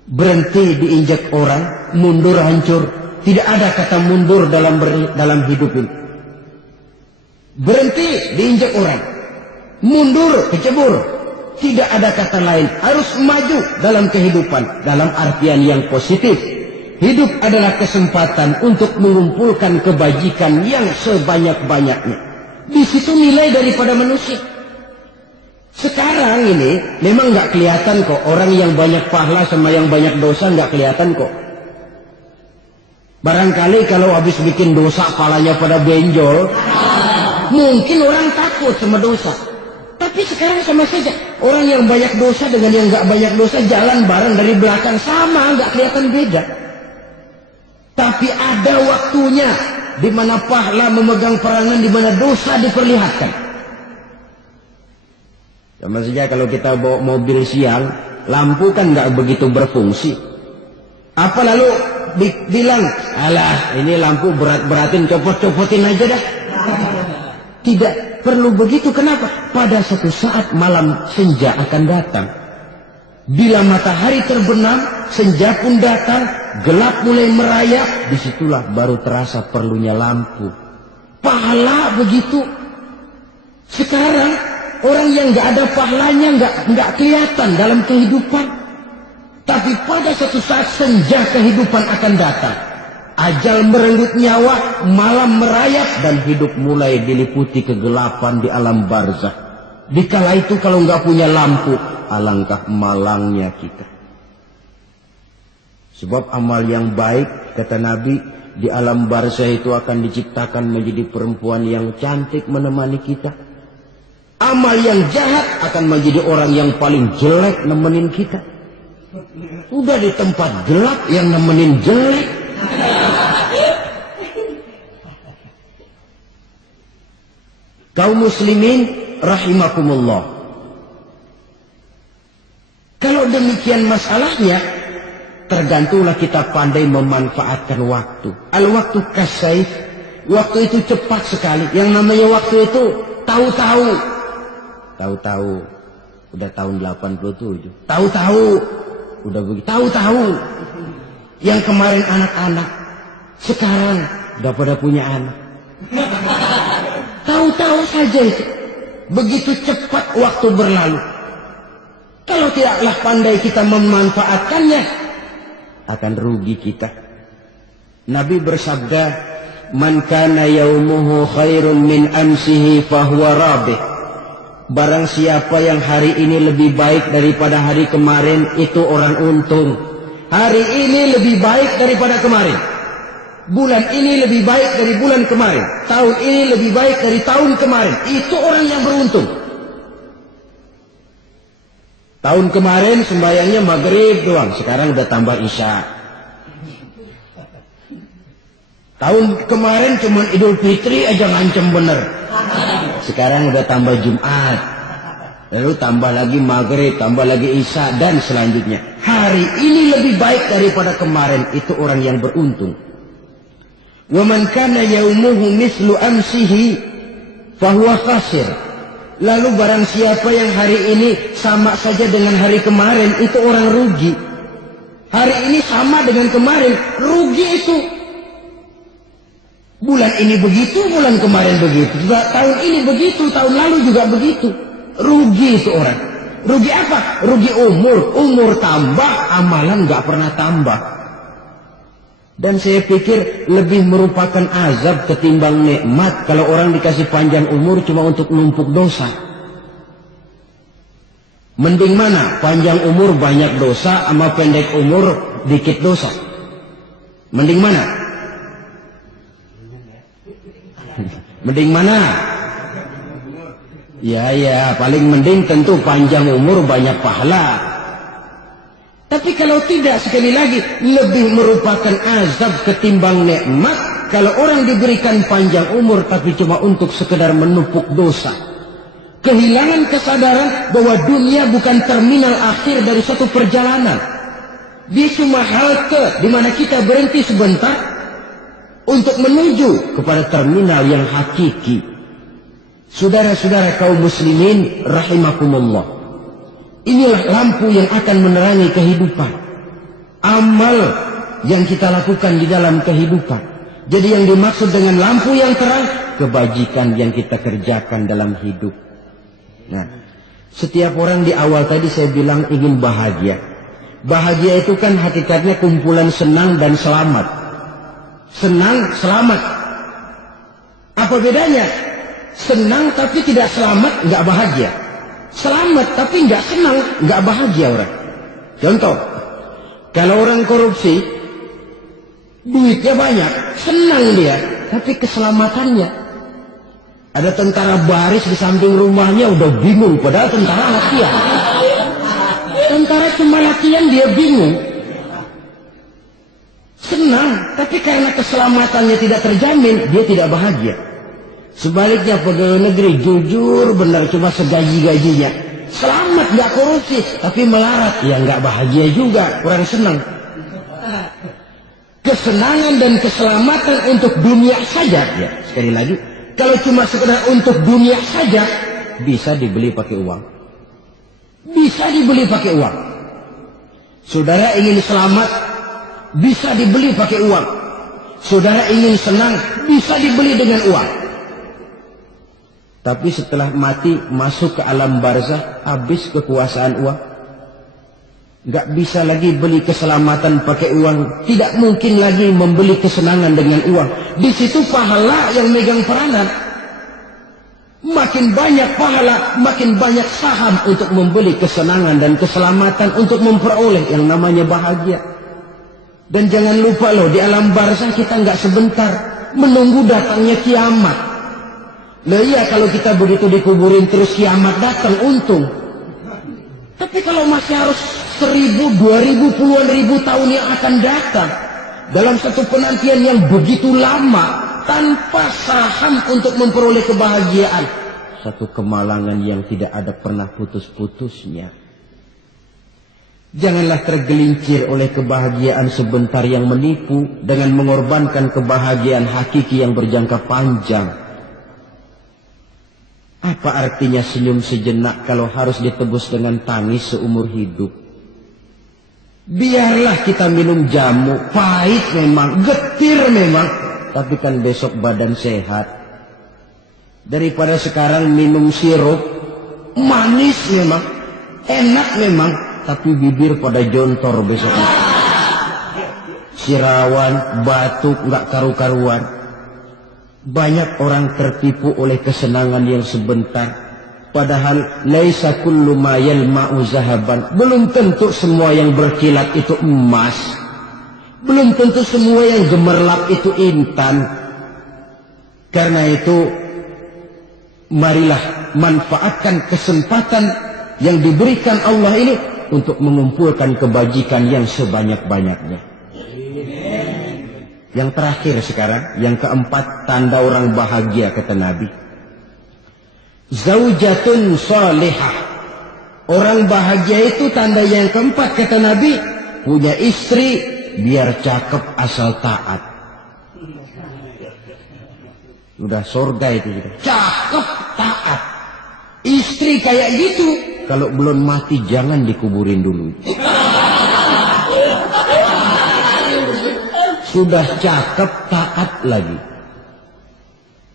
Berhenti diinjak orang, mundur hancur. Tidak ada kata mundur dalam hidup ini. Berhenti diinjak orang, mundur kecebur. Tidak ada kata lain. Harus maju dalam kehidupan, dalam artian yang positif. Hidup adalah kesempatan untuk mengumpulkan kebajikan yang sebanyak-banyaknya. Di situ nilai daripada manusia. Sekarang ini memang nggak kelihatan kok. Orang yang banyak pahala sama yang banyak dosa nggak kelihatan kok. Barangkali kalau habis bikin dosa palanya pada benjol, mungkin orang takut sama dosa. Tapi sekarang sama saja. Orang yang banyak dosa dengan yang nggak banyak dosa jalan bareng dari belakang sama, nggak kelihatan beda. Tapi ada waktunya di mana pahala memegang peranan, di mana dosa diperlihatkan. Sama saja kalau kita bawa mobil siang, lampu kan nggak begitu berfungsi. Apa lalu bilang, alah ini lampu berat-beratin, copot-copotin aja dah. Tidak perlu begitu. Kenapa? Pada suatu saat malam senja akan datang. Bila matahari terbenam, senja pun datang, gelap mulai merayap, disitulah baru terasa perlunya lampu. Pahala begitu. Sekarang orang yang nggak ada pahalanya nggak kelihatan dalam kehidupan. Tapi pada suatu saat senja kehidupan akan datang. Ajal merenggut nyawa, malam merayap, dan hidup mulai diliputi kegelapan di alam barzakh. Dikala itu kalau nggak punya lampu, alangkah malangnya kita. Sebab amal yang baik, kata Nabi, di alam barzakh itu akan diciptakan menjadi perempuan yang cantik menemani kita. Amal yang jahat akan menjadi orang yang paling jelek nemenin kita. Udah di tempat gelap yang nemenin jelek. Kaum muslimin rahimakumullah. Kalau demikian masalahnya, tergantunglah kita pandai memanfaatkan waktu. Al-waktu kasaif. Waktu itu cepat sekali. Yang namanya waktu itu tahu-tahu. Tahu-tahu. Udah tahun 87. Tahu-tahu. Udah begitu. Tahu-tahu. Yang kemarin anak-anak, sekarang udah pada punya anak. Tahu-tahu saja itu. Begitu cepat waktu berlalu. Kalau tidaklah pandai kita memanfaatkannya, akan rugi kita. Nabi bersabda, "Man kana yaumuhu khairun min amsihi fahuwa rabih." Barang siapa yang hari ini lebih baik daripada hari kemarin, itu orang untung. Hari ini lebih baik daripada kemarin. Bulan ini lebih baik dari bulan kemarin. Tahun ini lebih baik dari tahun kemarin. Itu orang yang beruntung. Tahun kemarin sembahyangnya maghrib doang, sekarang udah tambah isya. Tahun kemarin cuma Idul Fitri aja ngancem bener, sekarang udah tambah Jumat, lalu tambah lagi maghrib, tambah lagi isya, dan selanjutnya. Hari ini lebih baik daripada kemarin, itu orang yang beruntung. Wa man kana yaumuhu mislu amsihi fahuwa khasir. Lalu barang siapa yang hari ini sama saja dengan hari kemarin, itu orang rugi. Hari ini sama dengan kemarin, rugi itu. Bulan ini begitu, bulan kemarin begitu. Tahun ini begitu, tahun lalu juga begitu. Rugi itu orang. Rugi apa? Rugi umur. Umur tambah, amalan nggak pernah tambah. Dan saya pikir lebih merupakan azab ketimbang nikmat kalau orang dikasih panjang umur cuma untuk numpuk dosa. Mending mana? Panjang umur banyak dosa sama pendek umur dikit dosa. Mending mana? Mending mana? Ya, paling mending tentu panjang umur banyak pahala. Tapi Tapi kalau tidak, sekali lagi, lebih merupakan azab ketimbang nikmat kalau orang diberikan panjang umur tapi cuma untuk sekedar menumpuk dosa. Kehilangan kesadaran bahwa dunia bukan terminal akhir dari suatu perjalanan. Dia cuma halte di mana kita berhenti sebentar untuk menuju kepada terminal yang hakiki. Saudara-saudara kaum muslimin rahimakumullah. Inilah lampu yang akan menerangi kehidupan. Amal yang kita lakukan di dalam kehidupan. Jadi yang dimaksud dengan lampu yang terang, kebajikan yang kita kerjakan dalam hidup. Nah, setiap orang di awal tadi saya bilang ingin bahagia. Bahagia itu kan hakikatnya kumpulan senang dan selamat. Senang, selamat. Apa bedanya? Senang tapi tidak selamat, nggak bahagia. Selamat tapi nggak senang, nggak bahagia orang. Contoh, kalau orang korupsi, duitnya banyak, senang dia, tapi keselamatannya. Ada tentara baris di samping rumahnya udah bingung, padahal tentara latihan. Tentara cuma latihan dia bingung. Senang, tapi karena keselamatannya tidak terjamin, dia tidak bahagia. Sebaliknya pegawai negeri jujur benar cuma segaji-gajinya. Selamat nggak korupsi, tapi melarat, ya nggak bahagia juga, kurang senang. Kesenangan dan keselamatan untuk dunia saja, ya sekali lagi. Kalau cuma sekedar untuk dunia saja, bisa dibeli pakai uang. Bisa dibeli pakai uang. Saudara ingin selamat, bisa dibeli pakai uang. Saudara ingin senang, bisa dibeli dengan uang. Tapi setelah mati, masuk ke alam barzah, habis kekuasaan uang. Nggak bisa lagi beli keselamatan pakai uang. Tidak mungkin lagi membeli kesenangan dengan uang. Di situ pahala yang megang peranan. Makin banyak pahala, makin banyak saham untuk membeli kesenangan dan keselamatan untuk memperoleh yang namanya bahagia. Dan jangan lupa loh, di alam barzah kita nggak sebentar menunggu datangnya kiamat. Nah iya, kalau kita begitu dikuburin terus kiamat datang, untung. Tapi kalau masih harus 1000, 2000, puluhan ribu tahun yang akan datang dalam satu penantian yang begitu lama tanpa saham untuk memperoleh kebahagiaan, satu kemalangan yang tidak ada pernah putus-putusnya. Janganlah tergelincir oleh kebahagiaan sebentar yang menipu dengan mengorbankan kebahagiaan hakiki yang berjangka panjang. Apa artinya senyum sejenak kalau harus ditebus dengan tangis seumur hidup? Biarlah kita minum jamu, pahit memang, getir memang, tapi kan besok badan sehat. Daripada sekarang minum sirup, manis memang, enak memang, tapi bibir pada jontor besoknya. Sirawan, batuk, nggak karu-karuan. Banyak orang tertipu oleh kesenangan yang sebentar. Padahal laisa kullu ma yalma'u zahaban. Belum tentu semua yang berkilat itu emas. Belum tentu semua yang gemerlap itu intan. Karena itu, marilah manfaatkan kesempatan yang diberikan Allah ini untuk mengumpulkan kebajikan yang sebanyak-banyaknya. Yang terakhir sekarang, yang keempat, tanda orang bahagia kata Nabi. Zaujatun salihah. Orang bahagia itu tanda yang keempat kata Nabi, punya istri biar cakep asal taat. Udah surga itu. Cakep taat. Istri kayak gitu, kalau belum mati jangan dikuburin dulu. Sudah cakep taat lagi.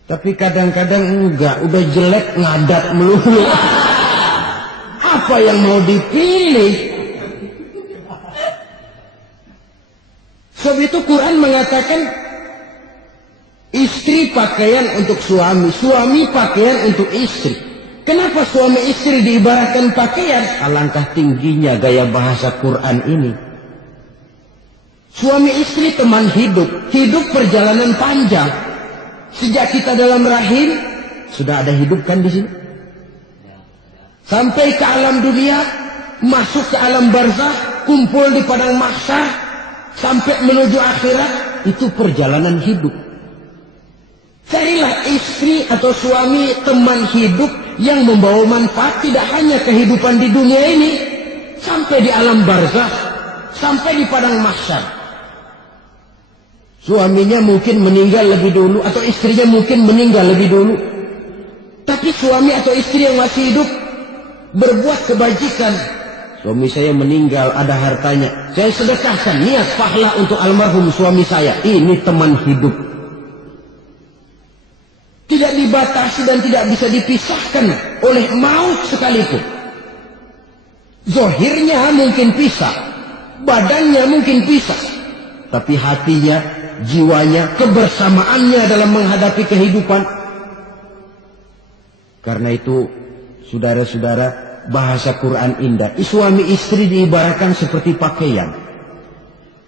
Tapi kadang-kadang enggak, udah jelek ngadat melulu. Apa yang mau dipilih? Sebab itu Quran mengatakan istri pakaian untuk suami, suami pakaian untuk istri. Kenapa suami istri diibaratkan pakaian? Alangkah tingginya gaya bahasa Quran ini. Suami istri teman hidup, hidup perjalanan panjang. Sejak kita dalam rahim sudah ada hidup kan di sini. Sampai ke alam dunia, masuk ke alam barzah, kumpul di padang mahsyar sampai menuju akhirat, itu perjalanan hidup. Carilah istri atau suami, teman hidup yang membawa manfaat tidak hanya kehidupan di dunia ini, sampai di alam barzakh, sampai di padang mahsyar. Suaminya mungkin meninggal lebih dulu, atau istrinya mungkin meninggal lebih dulu, tapi suami atau istri yang masih hidup berbuat kebajikan. Suami saya meninggal, ada hartanya, saya sedekahkan, niat pahala untuk almarhum suami saya. Ini teman hidup. Tidak dibatasi dan tidak bisa dipisahkan oleh maut sekalipun. Zohirnya mungkin pisah, badannya mungkin pisah, tapi hatinya, jiwanya, kebersamaannya dalam menghadapi kehidupan. Karena itu, saudara-saudara, bahasa Quran indah. Suami istri diibaratkan seperti pakaian.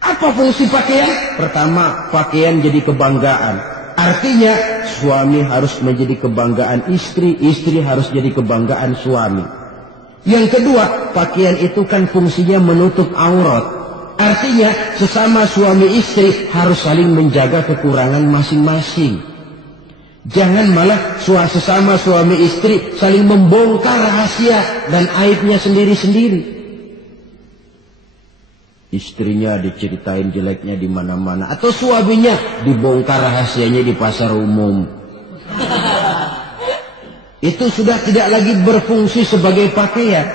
Apa fungsi pakaian? Pertama, pakaian jadi kebanggaan. Artinya, suami harus menjadi kebanggaan istri, istri harus jadi kebanggaan suami. Yang kedua, pakaian itu kan fungsinya menutup aurat. Artinya, sesama suami istri harus saling menjaga kekurangan masing-masing. Jangan malah sesama suami istri saling membongkar rahasia dan aibnya sendiri-sendiri. Istrinya diceritain jeleknya di mana-mana, atau suaminya dibongkar rahasianya di pasar umum. Itu sudah tidak lagi berfungsi sebagai pakaian.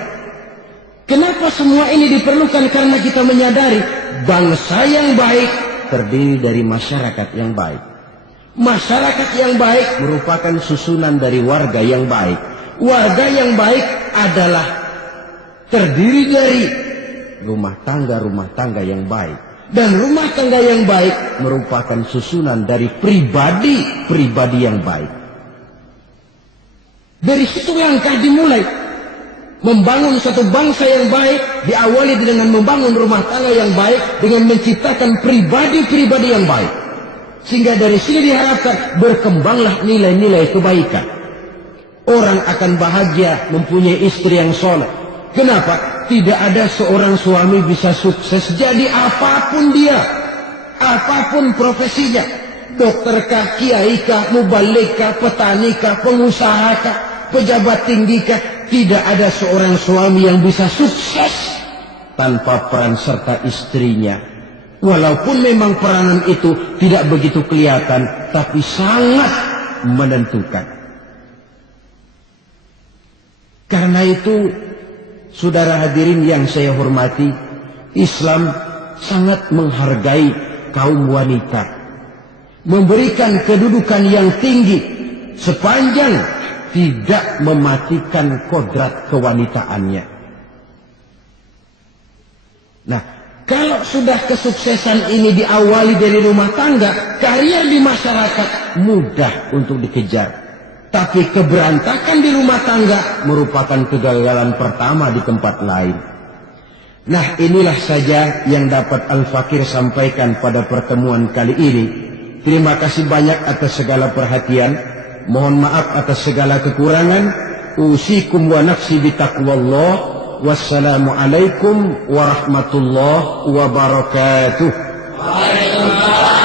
Kenapa semua ini diperlukan? Karena kita menyadari bangsa yang baik terdiri dari masyarakat yang baik. Masyarakat yang baik merupakan susunan dari warga yang baik. Warga yang baik adalah terdiri dari rumah tangga yang baik. Dan rumah tangga yang baik merupakan susunan dari pribadi yang baik. Dari situ langkah dimulai. Membangun suatu bangsa yang baik diawali dengan membangun rumah tangga yang baik, dengan menciptakan pribadi-pribadi yang baik. Sehingga dari sini diharapkan berkembanglah nilai-nilai kebaikan. Orang akan bahagia mempunyai istri yang soleh. Kenapa? Tidak ada seorang suami bisa sukses jadi apapun dia, apapun profesinya, dokterkah, kiaikah, mubalikah, petanikah, pengusahakah, pejabat tinggikah, tidak ada seorang suami yang bisa sukses tanpa peran serta istrinya. Walaupun memang peranan itu tidak begitu kelihatan, tapi sangat menentukan. Karena itu, saudara hadirin yang saya hormati, Islam sangat menghargai kaum wanita, memberikan kedudukan yang tinggi sepanjang tidak mematikan kodrat kewanitaannya. Nah, kalau sudah kesuksesan ini diawali dari rumah tangga, karier di masyarakat mudah untuk dikejar. Tapi keberantakan di rumah tangga merupakan kegagalan pertama di tempat lain. Nah, inilah saja yang dapat Al-Fakir sampaikan pada pertemuan kali ini. Terima kasih banyak atas segala perhatian. Mohon maaf atas segala kekurangan. Usikum wa nafsi bitaqwallah. Wassalamualaikum warahmatullahi wabarakatuh. Waalaikumsalam.